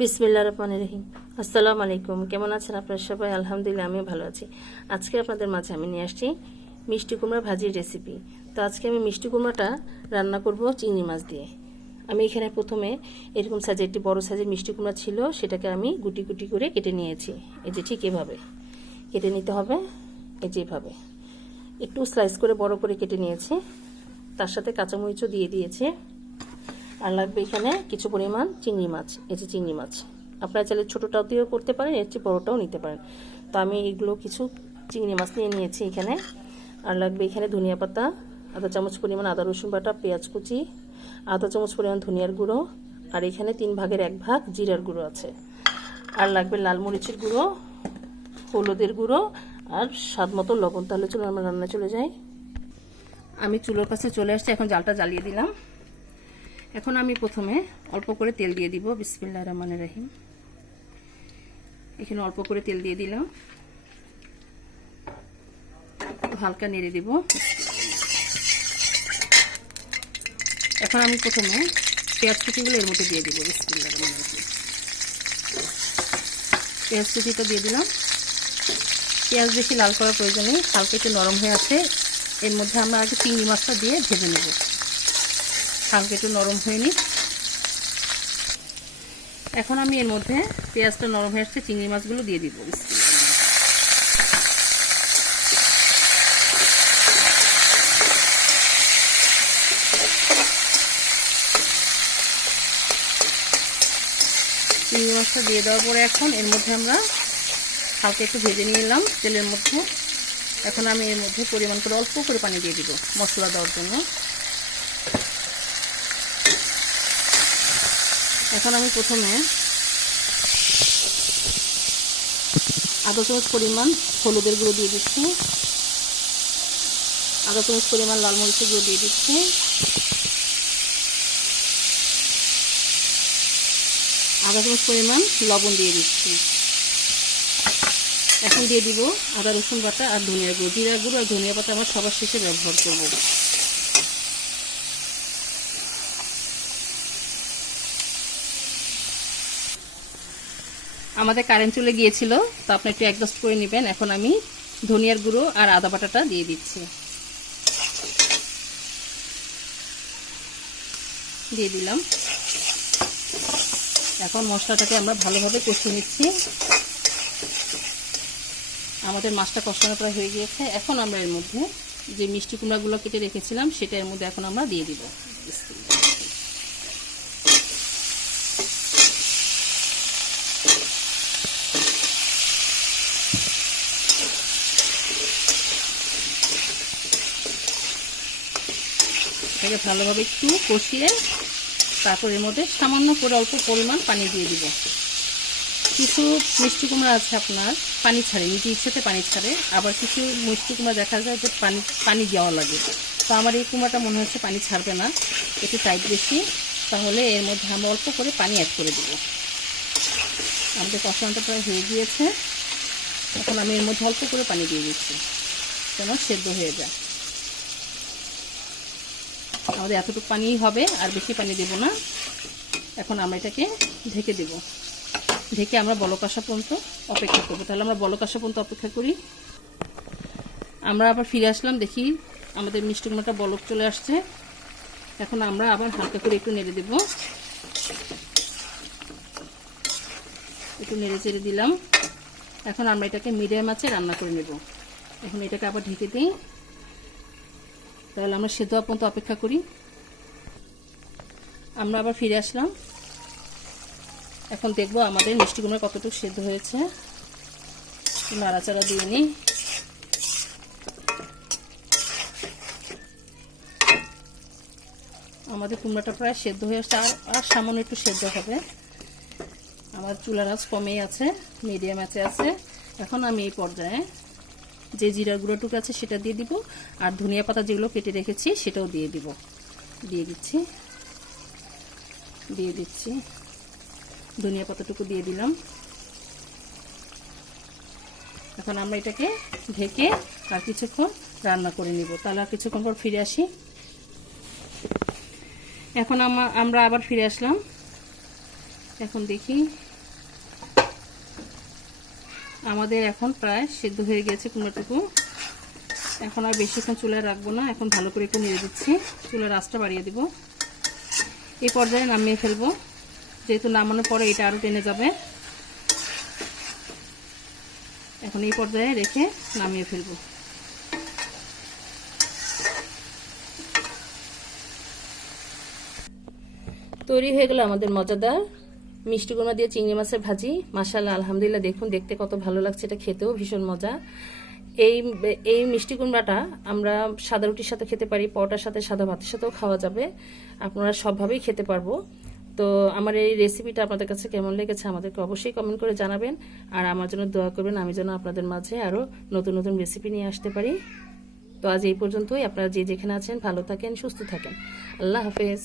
বিসমিল্লাহির রহমানির রহিম। আসসালামু আলাইকুম। কেমন আছেন আপনারা সবাই? আলহামদুলিল্লাহ, আমিও ভালো আছি। আজকে আপনাদের মাঝে আমি নিয়ে আসছি মিষ্টি কুমড়া ভাজির রেসিপি। তো আজকে আমি মিষ্টি কুমড়াটা রান্না করব চিংড়ি মাছ দিয়ে। আমি এখানে প্রথমে এরকম সাইজের একটি বড় সাইজের মিষ্টি কুমড়া ছিল, সেটাকে আমি গুটি গুটি করে কেটে নিয়েছি। এই যে ঠিক এভাবে কেটে নিতে হবে, এই যেভাবে একটু স্লাইস করে বড় করে কেটে নিয়েছি। তার সাথে কাঁচামরিচও দিয়ে দিয়েছি। আর লাগবে এখানে কিছু পরিমাণ চিংড়ি মাছ। এই যে চিংড়ি মাছ, আপনারা চাইলে ছোটোটাও দিয়েও করতে পারেন, এর চেয়ে বড়োটাও নিতে পারেন। তো আমি এগুলো কিছু চিংড়ি মাছ নিয়ে নিয়েছি এখানে। আর লাগবে এখানে ধনিয়া পাতা, আধা চামচ পরিমাণ আদা রসুন বাটা, পেঁয়াজ কুচি, আধা চামচ পরিমাণ ধনিয়ার গুঁড়ো, আর এখানে 3 ভাগের 1 ভাগ জিরার গুঁড়ো আছে। আর লাগবে লাল মরিচের গুঁড়ো, হলুদের গুঁড়ো, আর স্বাদ মতো লবণ। তাহলে চলুন আমরা রান্না চলে যাই। আমি চুলোর কাছে চলে আসছি, এখন জালটা জ্বালিয়ে দিলাম। এখন আমি প্রথমে অল্প করে তেল দিয়ে দিব। বিসমিল্লাহির রহমানির রহিম। এখানে অল্প করে তেল দিয়ে দিলাম, হালকা নেড়ে দিব। এখন আমি প্রথমে পেঁয়াজ কুচিগুলো এর মধ্যে দিয়ে দিব। বিসমিল্লাহির রহমানির রহিম। পেঁয়াজ কুচিটা দিয়ে দিলাম। পেঁয়াজ বেশি লাল করার প্রয়োজন নেই, হালকা একটু নরম হয়ে আছে। এর মধ্যে আমরা আগে চিংড়ি মাছটা দিয়ে ভেজে নেব, হালকা একটু নরম হয়ে নিই। এখন আমি এর মধ্যে পেঁয়াজটা নরম হয়ে আসছে, চিংড়ি মাছগুলো দিয়ে দিব। চিংড়ি মাছটা দিয়ে দেওয়ার পরে এখন এর মধ্যে আমরা হালকা একটু ভেজে নিয়ে এলাম তেলের মধ্যে। এখন আমি এর মধ্যে পরিমাণ করে অল্প করে পানি দিয়ে দিব মশলা দেওয়ার জন্য। এখন আমি প্রথমে আধা চামচ পরিমাণ হলুদের গুঁড়ো দিয়ে দিচ্ছি, আধা চামচ পরিমাণ লাল মরিচের গুঁড়ো দিয়ে দিচ্ছি, আধা চামচ পরিমাণ লবণ দিয়ে দিচ্ছি। এখন দিয়ে দিব আদা রসুন বাটা আর ধনিয়া গুঁড়ো। জিরা গুঁড়ো আর ধনিয়া পাতা আমার সবার শেষে ব্যবহার করব। আমাদের কারেন্ট চলে গিয়েছিল, তো আপনি একটু অ্যাডজাস্ট করে নেবেন। এখন আমি ধনিয়ার গুঁড়ো আর আদা বাটাটা দিয়ে দিচ্ছি, দিয়ে দিলাম। এখন মশলাটাকে আমরা ভালোভাবে কষিয়ে নিচ্ছি। আমাদের মাছটা কষানো প্রায় হয়ে গিয়েছে। এখন আমরা এর মধ্যে যে মিষ্টি কুমড়াগুলো কেটে রেখেছিলাম সেটা এর মধ্যে এখন আমরা দিয়ে দিব। এটাকে ভালোভাবে একটু কষিয়ে তারপর এর মধ্যে সামান্য করে অল্প পরিমাণ পানি দিয়ে দিব। কিছু মিষ্টি কুমড়া আছে আপনার পানি ছাড়ে, নিজে ইচ্ছাতে পানি ছাড়ে, আবার কিছু মিষ্টি কুমড়া দেখা যায় যে পানি দেওয়া লাগে। তো আমার এই কুমড়াটা মনে হচ্ছে পানি ছাড়বে না, একটু টাইট বেশি, তাহলে এর মধ্যে আমরা অল্প করে পানি অ্যাড করে দেব। আমাদের কষানোটা প্রায় হয়ে গিয়েছে। এখন আমি এর মধ্যে অল্প করে পানি দিয়ে দিচ্ছি যেন সেদ্ধ হয়ে যায়। আমাদের এতটুকু পানিই হবে, আর বেশি পানি দেব না। এখন আমরা এটাকে ঢেকে দেব, ঢেকে আমরা বলক আসা পর্যন্ত অপেক্ষা করবো। তাহলে আমরা বলক আসা পর্যন্ত অপেক্ষা করি। আমরা আবার ফিরে আসলাম, দেখি আমাদের মিষ্টি কুমড়াটা বলক চলে আসছে। এখন আমরা আবার হালকা করে একটু নেড়ে দেব, একটু নেড়ে চেড়ে দিলাম। এখন আমরা এটাকে মিডিয়াম আঁচে রান্না করে নেব। এখন এটাকে আবার ঢেকে দিই, তাহলে আমরা সেদ্ধ হওয়া পর্যন্ত অপেক্ষা করি। আমরা আবার ফিরে আসলাম। এখন দেখবো আমাদের মিষ্টি কুমড়া কতটুকু সেদ্ধ হয়েছে। নাড়াচাড়া দিয়ে নিই। আমাদের কুমড়াটা প্রায় সেদ্ধ হয়ে আসছে, আর সামান্য একটু সেদ্ধ হবে। আমার চুলার আঁচ কমেই আছে, মিডিয়াম আঁচে আছে। এখন আমি এই পর্যায়ে যে জিরার গুঁড়োটুকু আছে সেটা দিয়ে দিব, আর ধনিয়া পাতা যেগুলো কেটে রেখেছি সেটাও দিয়ে দিব। দিয়ে দিচ্ছি ধনিয়া পাতাটুকু দিয়ে দিলাম। এখন আমরা এটাকে ঢেকে আর কিছুক্ষণ রান্না করে নিব। তাহলে আর কিছুক্ষণ পর ফিরে আসি। এখন আমরা আবার ফিরে আসলাম। এখন দেখি, আমাদের এখন প্রায় সিদ্ধ হয়ে গেছে কুমড়োটুকু। এখন আর বেশিক্ষণ চুলায় রাখবো না, এখন ভালো করে একটু নেড়ে দিচ্ছি, চুলার আঁচটা বাড়িয়ে দিব। এই পর্যায়ে নামিয়ে ফেলবো, যেহেতু নামানোর পরে এটা আরও টেনে যাবে। এখন এই পর্যায়ে রেখে নামিয়ে ফেলবো। তৈরি হয়ে গেল আমাদের মজাদার মিষ্টি কুমড়া দিয়ে চিংড়ি মাছের ভাজি। মাশাআল্লাহ, আলহামদুলিল্লাহ, দেখুন দেখতে কত ভালো লাগছে, এটা খেতেও ভীষণ মজা। এই মিষ্টি কুমড়াটা আমরা সাদা রুটির সাথে খেতে পারি, পরোটার সাথে, সাদা ভাতের সাথেও খাওয়া যাবে, আপনারা সবভাবেই খেতে পারবো। তো আমার এই রেসিপিটা আপনাদের কাছে কেমন লেগেছে আমাদেরকে অবশ্যই কমেন্ট করে জানাবেন, আর আমার জন্য দোয়া করবেন আমি যেন আপনাদের মাঝে আরও নতুন নতুন রেসিপি নিয়ে আসতে পারি। তো আজ এই পর্যন্তই। আপনারা যে যেখানে আছেন ভালো থাকেন, সুস্থ থাকেন। আল্লাহ হাফেজ।